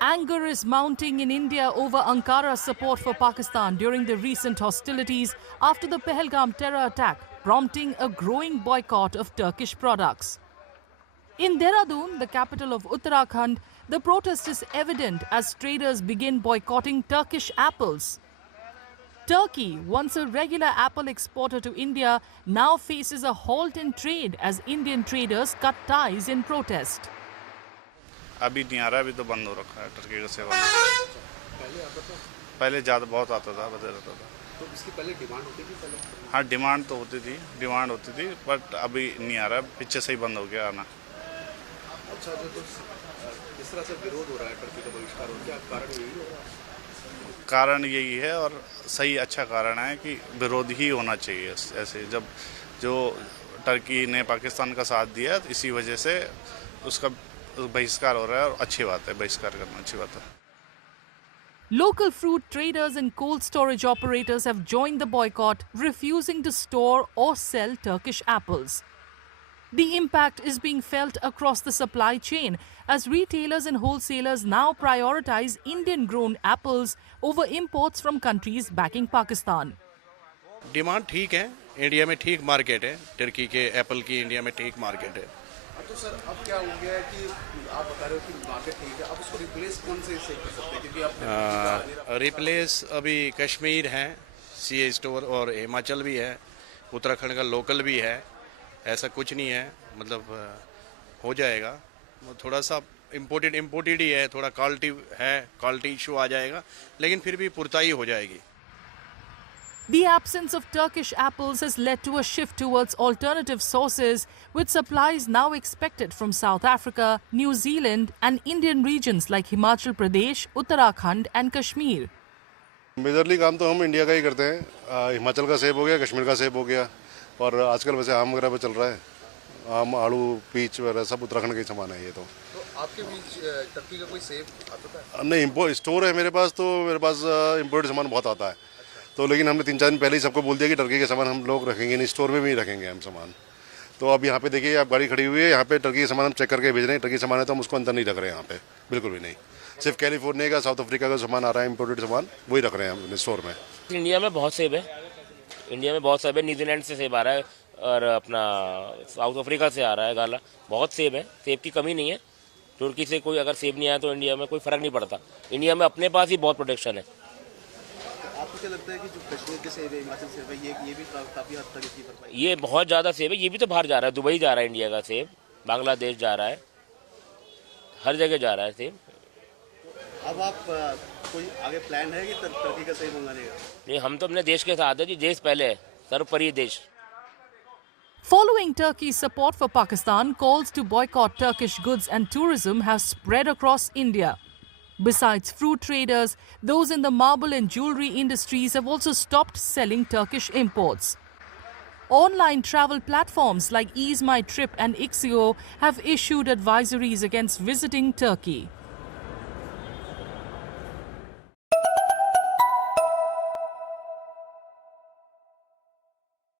Anger is mounting in India over Ankara's support for Pakistan during the recent hostilities after the Pahalgam terror attack, prompting a growing boycott of Turkish products. In Dehradun, the capital of Uttarakhand, the protest is evident as traders begin boycotting Turkish apples. Turkey, once a regular apple exporter to India, now faces a halt in trade as Indian traders cut ties in protest. अभी नहीं आ रहा, अभी तो बंद हो रखा है Turkey का सेवन। पहले ज़्यादा बहुत आता था, बता रहता था। तो इसकी पहले डिमांड होती थी पहले? हाँ, डिमांड तो होती थी, बट अभी नहीं आ रहा, पीछे से ही बंद हो गया आना। अच्छा, तो इस तरह से विरोध हो रहा है, टर्की का बहिष्कार हो, क्या कारण यही हो रहा है? कारण यही है और सही अच्छा कारण है कि विरोध ही होना चाहिए। ऐसे जब जो टर्की ने पाकिस्तान का साथ दिया, इसी वजह से उसका बहिष्कार हो रहा है और अच्छी बात है, बहिष्कार करना अच्छी बात है। Local fruit traders and cold storage operators have joined the boycott, refusing to store or sell Turkish apples. The impact is being felt across the supply chain as retailers and wholesalers now prioritize Indian-grown apples over imports from countries backing Pakistan. Demand ठीक है, India में ठीक market है, Turkey के Apple की India में ठीक market है। तो सर, अब क्या हो गया है कि आप बता रहे हो कि मार्केट ठीक है, अब उसको रिप्लेस कौन से कर सकते हैं? क्योंकि आप रिप्लेस अभी कश्मीर है, सीए स्टोर, और हिमाचल भी है, उत्तराखंड का लोकल भी है। ऐसा कुछ नहीं है, मतलब हो जाएगा। थोड़ा सा इम्पोर्टेड ही है, थोड़ा क्वालिटी इशू आ जाएगा, लेकिन फिर भी पुरताई हो जाएगी। The absence of Turkish apples has led to a shift towards alternative sources, with supplies now expected from South Africa, New Zealand and Indian regions like Himachal Pradesh, Uttarakhand and Kashmir. Majorly काम तो हम India का ही करते हैं। हिमाचल का सेब हो गया, कश्मीर का सेब हो गया, और आजकल वैसे आम वगैरह पे चल रहा है। आम, आड़ू, पीच वगैरह सब उत्तराखंड का ही सामान है ये तो। आपके बीच टर्की का कोई सेब आता है? नहीं, इम्पोर्ट स्टोर है मेरे पास, तो मेरे पास इम्पोर्टेड सामान बहुत आता है। तो लेकिन हमने 3-4 दिन पहले ही सबको बोल दिया कि टर्की के सामान हम लोग रखेंगे नहीं, स्टोर में भी रखेंगे हम सामान। तो अब यहाँ पे देखिए, आप गाड़ी खड़ी हुई है, यहाँ पे टर्की के सामान हम चेक करके भेज रहे हैं। टर्की सामान है तो हम उसको अंदर नहीं रख रहे हैं यहाँ पे, बिल्कुल भी नहीं। सिर्फ कैलिफोर्निया का, साउथ अफ्रीका का सामान आ रहा है, इम्पोर्टेड सामान, वही रख रहे हैं हम स्टोर में। इंडिया में बहुत सेब है, न्यूजीलैंड से सेब आ रहा है और अपना साउथ अफ्रीका से आ रहा है गाला। बहुत सेब है, सेब की कमी नहीं है। तुर्की से कोई अगर सेब नहीं आया तो इंडिया में कोई फ़र्क नहीं पड़ता। इंडिया में अपने पास ही बहुत प्रोटेक्शन है। आपको क्या लगता है कि जो कश्मीर के सेब है, हिमाचल सेब है, ये भी काफ़ी हद तक इसकी भरपाई? ये बहुत ज़्यादा सेब है, ये भी तो बाहर जा रहा है, दुबई जा रहा है इंडिया का सेब, बांग्लादेश जा रहा है, हर जगह जा रहा है सेब। अब आप कोई आगे प्लान है कि टर्की का सेब मंगाने का? नहीं, हम तो अपने देश के साथ है जी, देश पहले है, सर्वोपरि देश। Following Turkey's support for Pakistan, calls to boycott Turkish goods and tourism have spread across India. Besides fruit traders, those in the marble and jewelry industries have also stopped selling Turkish imports. Online travel platforms like Ease My Trip and Ixigo have issued advisories against visiting Turkey.